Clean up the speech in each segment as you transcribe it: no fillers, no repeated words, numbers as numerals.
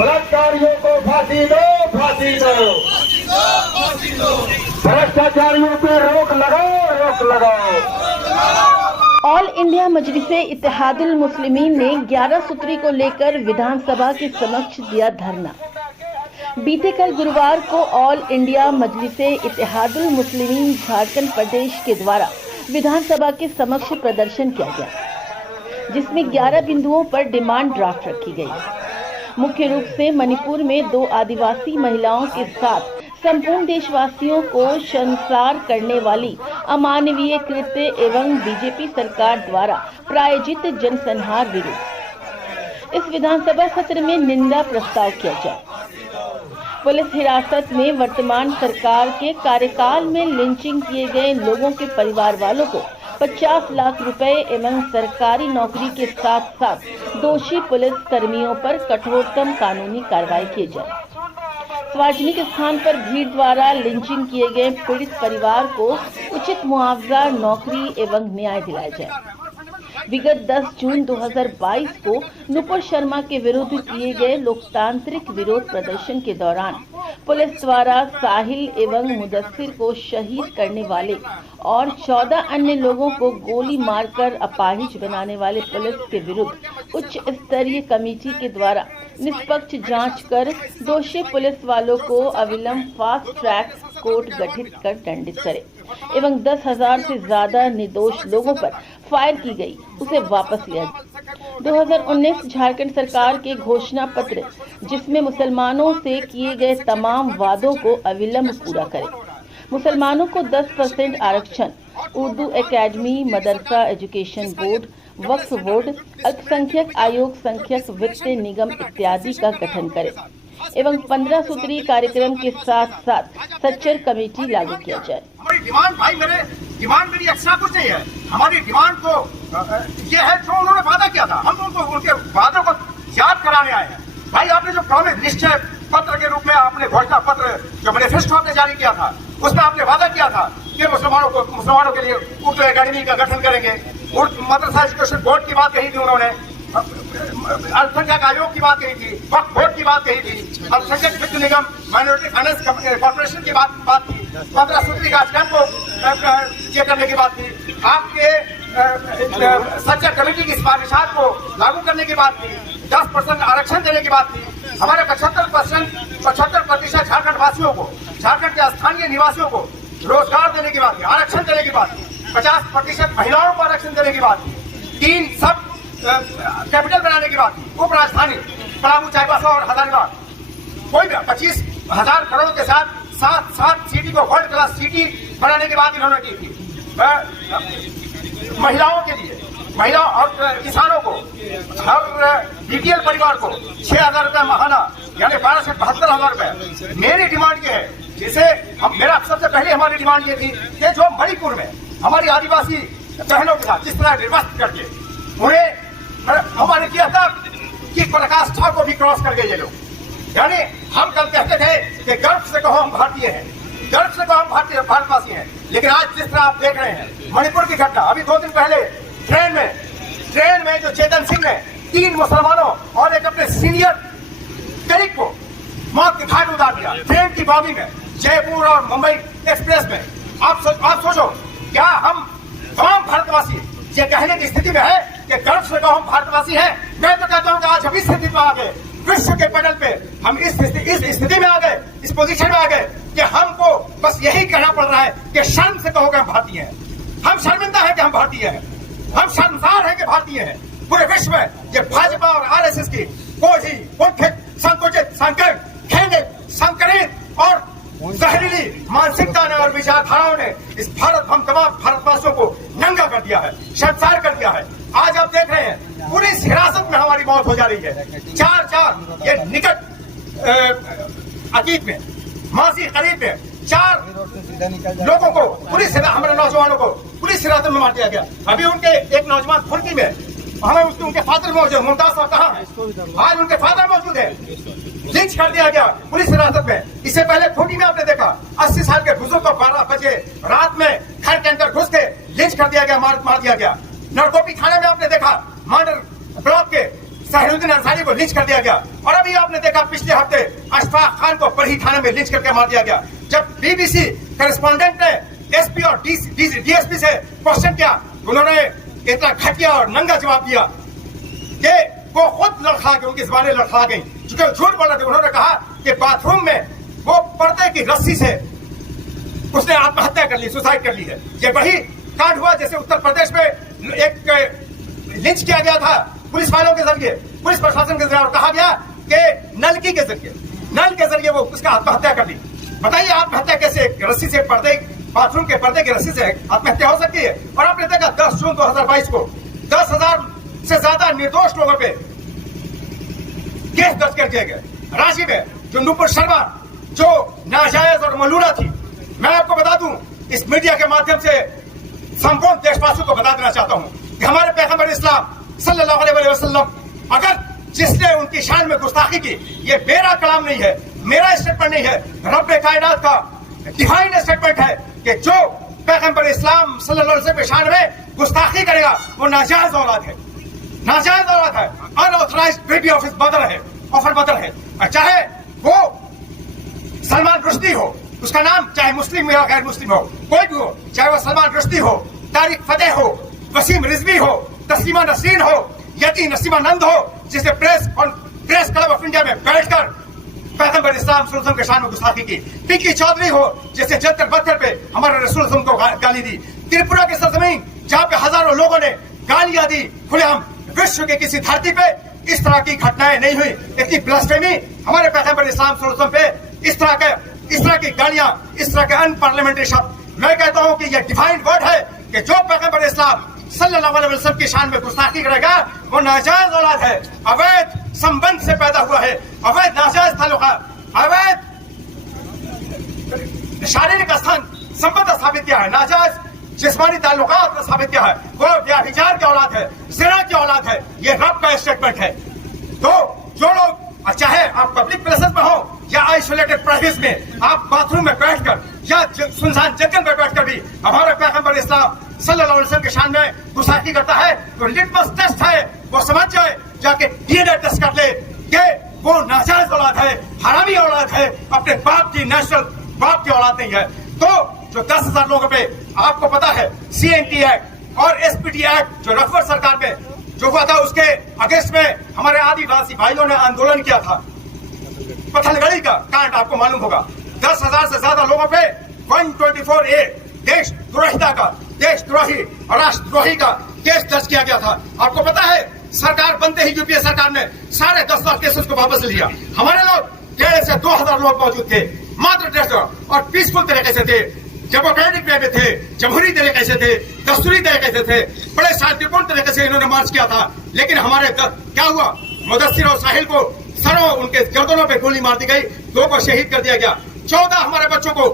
बलात्कारियों को फांसी दो, फांसी दो, भ्रष्टाचारियों पे रोक लगाओ, रोक लगाओ। ऑल इंडिया मजलिसे इत्तेहादुल मुस्लिमीन ने 11 सूत्री को लेकर विधानसभा के समक्ष दिया धरना। बीते कल गुरुवार को ऑल इंडिया मजलिसे इत्तेहादुल मुस्लिमीन झारखंड प्रदेश के द्वारा विधानसभा के समक्ष प्रदर्शन किया गया, जिसमें 11 बिंदुओं पर डिमांड ड्राफ्ट रखी गई। मुख्य रूप से मणिपुर में 2 आदिवासी महिलाओं के साथ संपूर्ण देशवासियों को शर्मसार करने वाली अमानवीय कृत्य एवं बीजेपी सरकार द्वारा प्रायोजित जनसंहार विरुद्ध इस विधानसभा सत्र में निंदा प्रस्ताव किया जाए। पुलिस हिरासत में वर्तमान सरकार के कार्यकाल में लिंचिंग किए गए लोगों के परिवार वालों को 50 लाख रुपए एवं सरकारी नौकरी के साथ साथ दोषी पुलिस कर्मियों पर कठोरतम कानूनी कार्रवाई की जाए। सार्वजनिक स्थान पर भीड़ द्वारा लिंचिंग किए गए पीड़ित परिवार को उचित मुआवजा, नौकरी एवं न्याय दिलाया जाए। विगत 10 जून 2022 को नुपुर शर्मा के विरुद्ध किए गए लोकतांत्रिक विरोध प्रदर्शन के दौरान पुलिस द्वारा साहिल एवं मुदस्सिर को शहीद करने वाले और 14 अन्य लोगों को गोली मारकर अपाहिज बनाने वाले पुलिस के विरुद्ध उच्च स्तरीय कमेटी के द्वारा निष्पक्ष जांच कर दोषी पुलिस वालों को अविलंब फास्ट ट्रैक कोर्ट गठित कर दंडित करे एवं 10,000 से ज्यादा निर्दोष लोगों पर फायर की गई उसे वापस लिया। 2019 झारखंड सरकार के घोषणा पत्र, जिसमें मुसलमानों से किए गए तमाम वादों को अविलंब पूरा करे। मुसलमानों को 10% आरक्षण, उर्दू एकेडमी, मदरसा एजुकेशन बोर्ड, वक्फ बोर्ड, अल्पसंख्यक आयोग, संख्यक वित्त निगम इत्यादि का गठन करे एवं 15 सूत्री कार्यक्रम के साथ साथ सच्चर कमेटी लागू किया जाए। हमारी डिमांड, भाई मेरे डिमांड मेरी एक्स्ट्रा कुछ नहीं है। हमारी डिमांड तो ये है जो उन्होंने वादा किया था, हम उनको उनके वादों को याद कराने आए हैं। भाई आपने जो प्रॉमिस निश्चय पत्र के रूप में आपने घोषणा पत्र जो मैनिफेस्टो आपने जारी किया था, उसमें आपने वादा किया था कि मुसलमानों के लिए उर्दू एकेडमी का गठन करेंगे, मदरसा एजुकेशन बोर्ड की बात कही थी उन्होंने, अल्पसंख्यक आयोग की बात कही थी, वक्फ बोर्ड की बात कही थी, अल्पसंख्यक वित्त निगम माइनॉरिटी फाइनेंस कॉर्पोरेशन की बात थी, 15 सूत्री कार्यक्रम को ये करने की बात थी, आपके सच्चर कमेटी की सिफारिशात को लागू करने की बात थी, 10% आरक्षण देने की बात थी, हमारे 75% झारखंड वासियों को, झारखंड के स्थानीय निवासियों को रोजगार देने की बात थी, आरक्षण देने की बात थी, 50% महिलाओं को आरक्षण देने की बात थी, 3 सब कैपिटल बनाने की बात थी, उप राजधानी पलामू, चाईबासा और हजारीबाग, कोई भी 25,000 करोड़ के साथ 7 सिटी को वर्ल्ड क्लास सिटी बनाने की बात इन्होंने की थी। महिलाओं के लिए, महिला और किसानों को, हर बीपीएल परिवार को 6,000 रुपए महाना, यानी 12 से 72,000 रुपए। मेरी डिमांड ये है, जिसे मेरा सबसे पहले हमारी डिमांड ये थी कि जो मणिपुर में हमारी आदिवासी बहनों के साथ जिस तरह निर्वस्त करके उन्हें हमारे किया था कि पराकाष्ठा को भी क्रॉस कर गए ये लोग। यानी हम कल कहते थे कि गर्व से कहो हम भारतीय हैं, गर्व से कहो हम भारतवासी हैं, लेकिन आज जिस तरह आप देख रहे हैं मणिपुर की घटना, अभी 2 दिन पहले ट्रेन में जो चेतन सिंह ने 3 मुसलमानों और एक अपने सीनियर कलीग को मौत के घाट उतार दिया ट्रेन की बॉगी में, जयपुर और मुंबई एक्सप्रेस में। आप सोचो, क्या हम तमाम भारतवासी ये कहने की स्थिति में है कि गर्व से कहो हम भारतवासी हैं? मैं तो कहता हूं कि आज हम इस स्थिति में आ गए, विश्व के पटल पे हम इस स्थिति में आ गए, इस पोजीशन में आ गए कि हमको बस यही कहना पड़ रहा है कि शर्म से कहो कि हम भारतीय हैं। हम शर्मिंदा है कि हम भारतीय हैं, हम शर्मसार है कि भारतीय हैं। पूरे विश्व में ये भाजपा और आरएसएस की कोझी, कुंठित, संकुचित, संकट, संकरित और जहरीली मानसिकता ने और विचारधाराओं ने इस हम तमाम भारतवासियों को नंगा कर दिया है, शर्मसार कर दिया है। आज आप देख रहे हैं पुलिस हिरासत में हमारी मौत हो जा रही है। 4 ये निकट अतीत में, मासी करीब में 4 लोगों को पुलिस, हमारे नौजवानों को पुलिस हिरासत में मार दिया गया। अभी उनके एक नौजवान फुर्की में, हमें उनके फादर मौजूद, मुमताज साहब कहाँ है? आज उनके फादर मौजूद है, लिंच कर दिया गया पुलिस हिरासत में। इससे पहले खूंटी में आपने देखा 80 साल के बुजुर्ग को 12 बजे रात में घर के अंदर घुस के लिंच कर दिया गया, मार दिया गया। नरकोपी थाने में आपने देखा मांडर ब्लॉक के सहरुद्दीन अंसारी को लिंच कर दिया गया। और अभी आपने देखा पिछले हफ्ते अशफाक खान को बरही थाने में लिंच करके मार दिया गया। जब बीबीसी करेस्पॉन्डेंट ने एसपी और डीएसपी से क्वेश्चन किया, उन्होंने इतना घटिया और नंगा जवाब दिया कि वो खुद लड़खड़ा गए, उनकी जुबानें लड़खड़ा गई, क्योंकि झूठ बोल रहे थे। उन्होंने कहा कि बाथरूम में वो पर्दे की रस्सी से उसने आत्महत्या कर ली, सुसाइड कर ली है। ये वही कांड हुआ जैसे उत्तर प्रदेश में एक लिंच किया गया था पुलिस वालों के जरिए, पुलिस प्रशासन के जरिए, और कहा गया कि नल के जरिए वो उसका आत्महत्या कर ली। बताइए आत्महत्या कैसे, रस्सी से पर्दे, बाथरूम के पर्दे की रस्सी से आत्महत्या हो सकती है? और आपने देखा 10 जून 2022 को 10,000 से ज्यादा निर्दोष लोगों पे केस दर्ज कर दिए गए। रांची में जो नुपुर शर्मा जो नाजायज और मलूला थी, मैं आपको बता दूं, इस मीडिया के माध्यम से संपूर्ण देशवासियों को बता देना चाहता हूं कि हमारे पैगंबर इस्लाम सल्लल्लाहु अलैहि वसल्लम, अगर जिसने उनकी शान में गुस्ताखी की, ये मेरा कलाम नहीं है, मेरा स्टेटमेंट नहीं है, रब्बे कायनात का डिवाइन स्टेटमेंट है कि जो पैगंबर इस्लाम सल्लल्लाहु अलैहि वसल्लम की शान में गुस्ताखी करेगा वो नाजायज औलाद है, नाजायज औलाद है, unauthorised baby of his mother है, ऑफ हर मदर है। चाहे वो सलमान रुश्दी हो, उसका नाम चाहे मुस्लिम या गैर मुस्लिम हो, कोई भी हो, चाहे वो सलमान रुश्दी हो, तारिक फतेह हो, वसीम रिजवी हो, तस्लीमा नसरीन हो, यति नसीमा नंद हो, जिसे प्रेस क्लब ऑफ इंडिया में बैठकर पैगंबर इस्लाम सल्लल्लाहु अलैहि वसल्लम के शान में गुस्ताखी की, पिंकी चौधरी हो, जिसे जंतर मंतर पे हमारे रसूल सल्लल्लाहु अलैहि वसल्लम को गाली दी, त्रिपुरा की सरजमीन जहाँ पे हजारों लोगों ने गालियां दी खुलेआम, विश्व के किसी धरती पे इस तरह की घटनाएं नहीं हुई। इतनी ब्लास्फेमी हमारे पैगंबर इस्लाम सल्लल्लाहु अलैहि वसल्लम पे, इस तरह की गालियां, इस तरह के अनपार्लियामेंट्री शब्द। मैं कहता हूं कि यह डिवाइन वर्ड है कि जो पैगंबर इस्लाम सल्लल्लाहु अलैहि वसल्लम की शान में गुस्ताखी करेगा वो नाजायज औलाद है, अवैध संबंध से पैदा हुआ है, अवैध नाजायज ताल्लुका, अवैध शारीरिक संबंध स्थापित किया है, नाजायज जिस्मानी ताल्लुकात साबित किया है, वो व्यभिचार की औलाद है, जिना की औलाद है। ये रब का स्टेटमेंट है। तो जो लोग, चाहे आप पब्लिक प्लेसेस में हो या आइसोलेटेड प्राइवेट में, आप बाथरूम में बैठकर या सुनसान जंगल में बैठकर भी हमारे पैगंबर इस्लाम सल्लल्लाहु अलैहि वसल्लम के शान में गुस्ताखी करता है, तो लिटमस टेस्ट है, वो समझ जाए, जाके डीएनए टेस्ट कर ले कि वो नाजायज औलाद है, हरामी औलाद है, अपने बाप की, नेशनल बाप की औलाद नहीं है। तो जो 10,000 लोगों पे, आपको पता है CNT एक्ट और SPT एक्ट जो रखवर सरकार में जो हुआ था, उसके अगेंस्ट में हमारे आदिवासी भाइयों ने आंदोलन किया था। पथलगड़ी का कांड आपको मालूम होगा, 10,000 से ज्यादा लोगों पे 124A देशद्रोहिता का, देशद्रोही और राष्ट्रद्रोही का केस दर्ज किया गया था। आपको पता है सरकार बनते ही यूपीए सरकार ने सारे 10 लाख केसेस को वापस लिया। हमारे लोग 1,500 से 2,000 लोग मौजूद थे, मात्र 150, और पीसफुल तरीके से थे, डेमोक्रेटिक वे में थे, जमहूरी तरीके से थे, दस्तूरी तरीके से थे, बड़े शांतिपूर्ण तरीके से इन्होंने मार्च किया था। लेकिन हमारे क्या हुआ, मुदस्सिर और साहिल को सरों, उनके गर्दनों पे गोली मार दी गई, 2 को शहीद कर दिया गया, 14 हमारे बच्चों को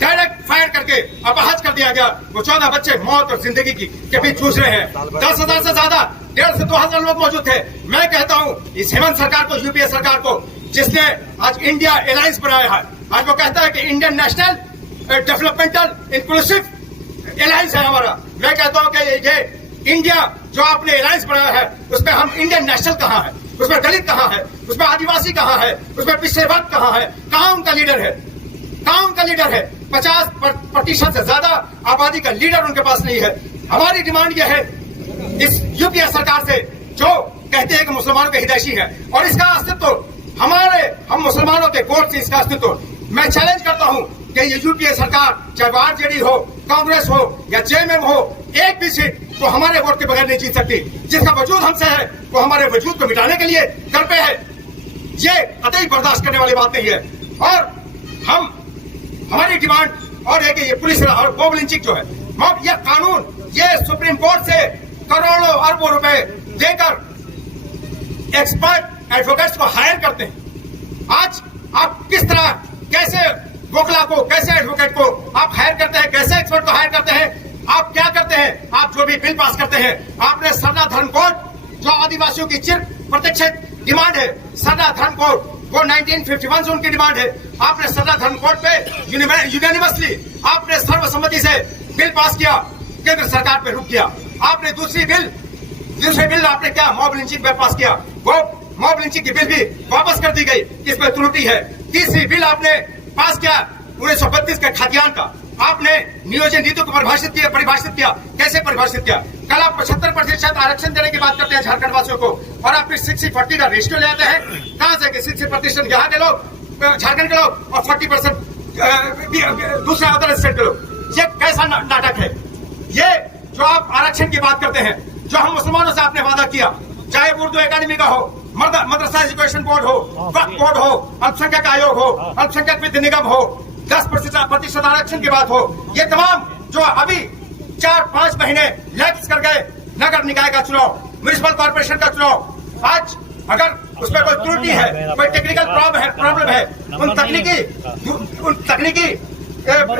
डायरेक्ट फायर करके अपहज कर दिया गया। वो 14 बच्चे मौत और जिंदगी के बीच जूझ रहे हैं। 10,000 से ज्यादा, 1,500 से 2,000 लोग मौजूद थे। मैं कहता हूँ इस हेमंत सरकार को, यूपीए सरकार को, जिसने आज इंडिया अलायंस बनाया है, आज वो कहता है कि Indian national developmental inclusive alliance है हमारा। मैं कहता हूं कि ये इंडिया जो आपने अलायंस बनाया है, उसमें हम इंडियन नेशनल कहाँ है, उसमें दलित कहाँ है, उसमें आदिवासी कहाँ है, उसमें पिछड़े वर्ग कहाँ है, कहाँ उनका लीडर है, कहाँ उनका लीडर है? 50% से ज्यादा आबादी का लीडर उनके पास नहीं है। हमारी डिमांड यह है इस यूपीए सरकार से, जो कहते हैं कि मुसलमानों के हितैषी है, और इसका अस्तित्व हम मुसलमानों के वोट से इसका अस्तित्व मैं चैलेंज करता हूं कि ये यूपीए सरकार, चाहे आरजेडी हो, कांग्रेस हो या जेएमएम हो, एक भी सीट वो हमारे वोट के बगैर नहीं जीत सकती। जिसका वजूद हमसे है वो हमारे वजूद को मिटाने के लिए कर पे है। ये कतई बर्दाश्त करने वाली बात नहीं है। और हमारी डिमांड और है कि ये पुलिस और मॉब लिंचिंग जो है, यह कानून, ये सुप्रीम कोर्ट से करोड़ों अरबों रुपए देकर एक्सपर्ट एडवोकेट्स को हायर करते हैं। आज आप किस तरह, कैसे वोकला को, कैसे एडवोकेट को आप हायर करते हैं, कैसे एक्सपर्ट को हायर करते हैं? आप क्या करते हैं? आप जो भी बिल पास करते हैं, आपने सरना धर्म कोड, जो आदिवासियों की चिर प्रतीक्षित डिमांड है, सरना धर्म कोड, वो 1951 से उनकी डिमांड है। आपने सरना धर्म कोड पे यूनानिमसली आपने सर्वसम्मति से बिल पास किया, केंद्र सरकार पे रुक गया। आपने दूसरी बिल आपने क्या, मॉब लिंचिंग पे पास किया, वो मॉब लिंचिंग की बिल भी वापस कर दी गई, इसमें त्रुटि है। तीसरी बिल आपने पास किया 1932 के खाद्यान्न का, आपने नियोजन नीति को परिभाषित किया। कैसे परिभाषित किया? कल आप 75% आरक्षण देने की बात करते हैं झारखंड वासियों को, और आप फिर 60-40 का रेशियो ले आते हैं। कहां से कि 60% यहाँ के लोग, झारखंड के लोग, और 40% दूसरे अदर स्टेट के लोग। ये कैसा नाटक है? ये जो आप आरक्षण की बात करते हैं, जो हम मुसलमानों से आपने वादा किया, चाहे उर्दू एकेडमी का हो, मदरसा एजुकेशन बोर्ड हो, वक्फ बोर्ड हो, अल्पसंख्यक आयोग हो, अल्पसंख्यक वित्त निगम हो, 10% आरक्षण की बात हो, ये तमाम जो अभी 4-5 महीने लैप्स कर गए, नगर निकाय का चुनाव, म्युनिसिपल कॉर्पोरेशन का चुनाव, आज अगर उसमें कोई त्रुटि है, कोई टेक्निकल प्रॉब्लम है, उन तकनीकी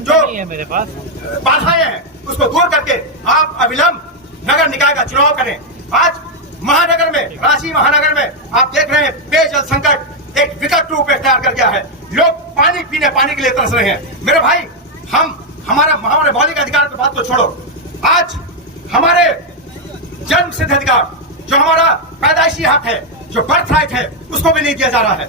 जो बाधाएं हैं उसको दूर करके आप अविलंब नगर निकाय का चुनाव करें। आज महानगर में, रांची महानगर में आप देख रहे हैं पेयजल संकट एक विकट रूप इख्तियार कर गया है। लोग पानी के लिए तरस रहे हैं। मेरे भाई, हमारे मौलिक अधिकार की बात तो छोड़ो, आज हमारे जन्म सिद्ध अधिकार, जो हमारा पैदाइशी हक है, जो बर्थ राइट है, उसको भी नहीं दिया जा रहा है।